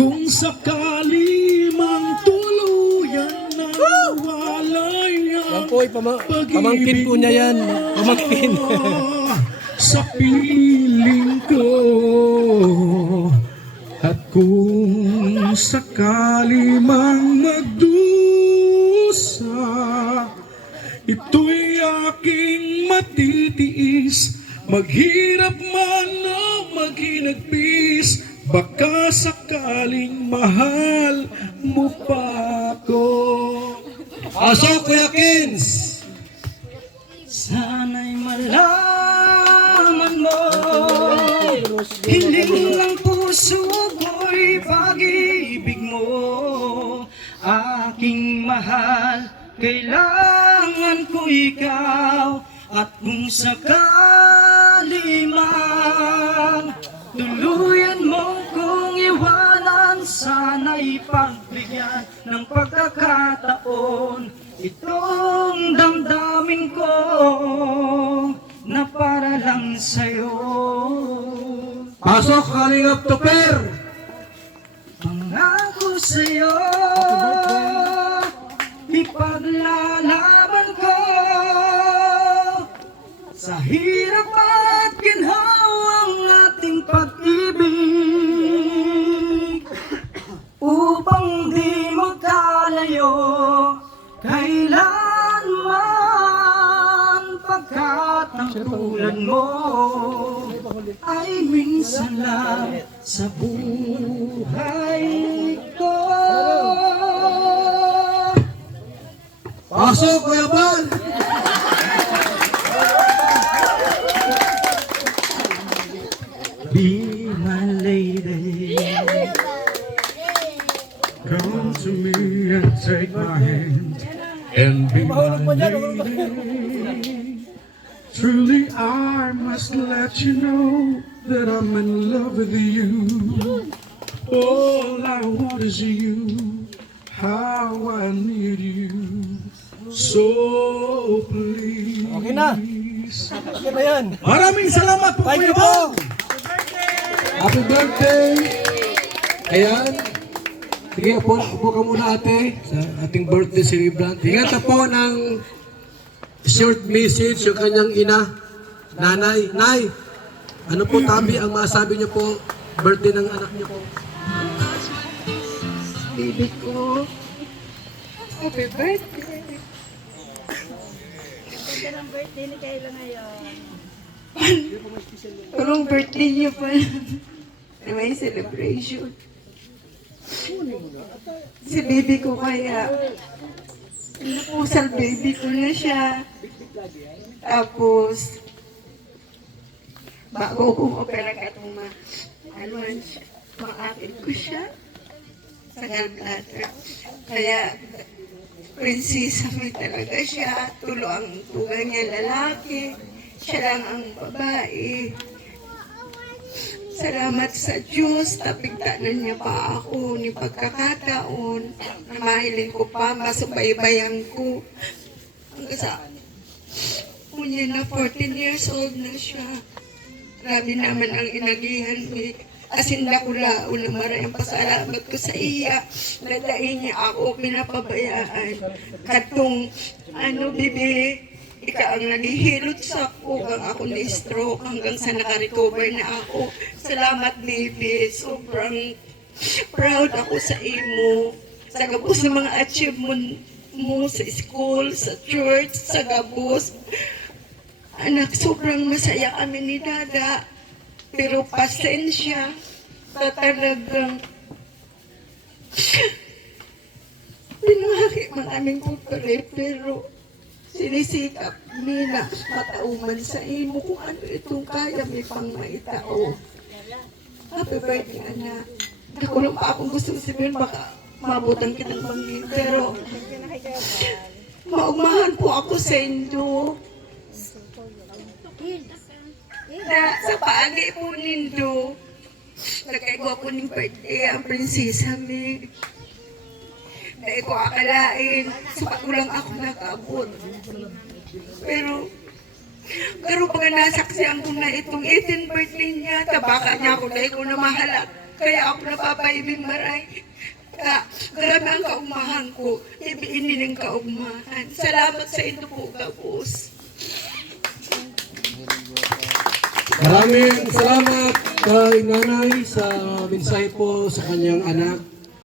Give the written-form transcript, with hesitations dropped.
kung sakali mang tuluyan na nawalay Yan ang po, pamangkin po niya yan. Pamangkin. sa piling ko. At kung sakali mang magdusa, ito'y aking matitiis. Maghirap man o maghinagpis, baka sakaling mahal mo pa ako. Pasok, Kuya Kins! Sana'y malaman mo, hiling ng puso ko'y pag-ibig mo. Aking mahal, kailangan ko ikaw. At kung sakali man tuluyan mo kong iwanan, sana'y pagbigyan ng pagkakataon itong damdamin ko na para lang sa'yo. Pasok, Kalingap Tuper! Pangako sa'yo, ipaglalaban ko sa hirap at ginhawang ating pag-ibig, upang di magkalayo kailanman, pagkat ang tulad mo ay minsan lang sa buhay ko. Pasok, Kuya Bal! Be my lady, Come to me and take my hand and be my lady. Truly I must let you know that I'm in love with you. All I want is you, how I need you. So please. Okay na. Okay ba yan? Maraming salamat po, Thank Kuya you Bal. po! Happy birthday! Ayan. Sige, upo ka muna ate sa ating birthday celebrant. Hingan na po ng short message yung kanyang ina, nanay. Nay, ano po tabi ang masabi niyo po birthday ng anak niyo po? Baby ko, happy birthday. Ganda ng birthday ni Kayla ngayon. Parang birthday niya pa. May celebration. Si baby ko kaya, napusal baby ko na siya. Tapos, bago kong opera katong ma-apit ko siya sa gallbladder. Kaya, prinsesa may talaga siya. Tulo ang tugang niya lalaki. Siya lang ang babae. Salamat sa Diyos, napigtanan niya pa ako ni pagkakataon. Namahiling ko pa, masubaybayan ko. Hanggang sa kunya na 14 years old na siya. Grabe naman ang inagihan ni Asinda ko lao na maraming pasalamat ko sa iya. Nadain niya ako, pinapabayaan. Katong, bibi, ika ang naghihilot sa ako, kang ako na-stroke hanggang sa nakarecover na ako. Salamat, baby. Sobrang proud ako sa imo. Sa gabos ng mga achievement mo sa school, sa church, sa gabos. Anak, sobrang masaya kami ni Dada. Pero pasensya na talagang pinahaki man aming kupare, pero sinisikap nila matauman sa imo kung ano itong kaya may pang maitao. Happy birthday, anak. Nakulong pa akong gusto sabihin, baka mabutan kitang banggit. Pero maugmahan po ako sa inyo. Na sa paagi po nindo, nagkaigwa po ng birthday ang prinsesa Meg. Dahil ko akalain, sa patulang ako nakabot. Pero pag nasaksihan ko na itong 18th birthday niya, tabaka niya ako dahil ko na mahalak. Kaya ako napapaibig maray. Grabe ang kaumahan ko. Ibiinin ng kaumahan. Salamat sa ito po, Gabos. Maraming salamat kay nanay sa mensahe po sa kanyang anak.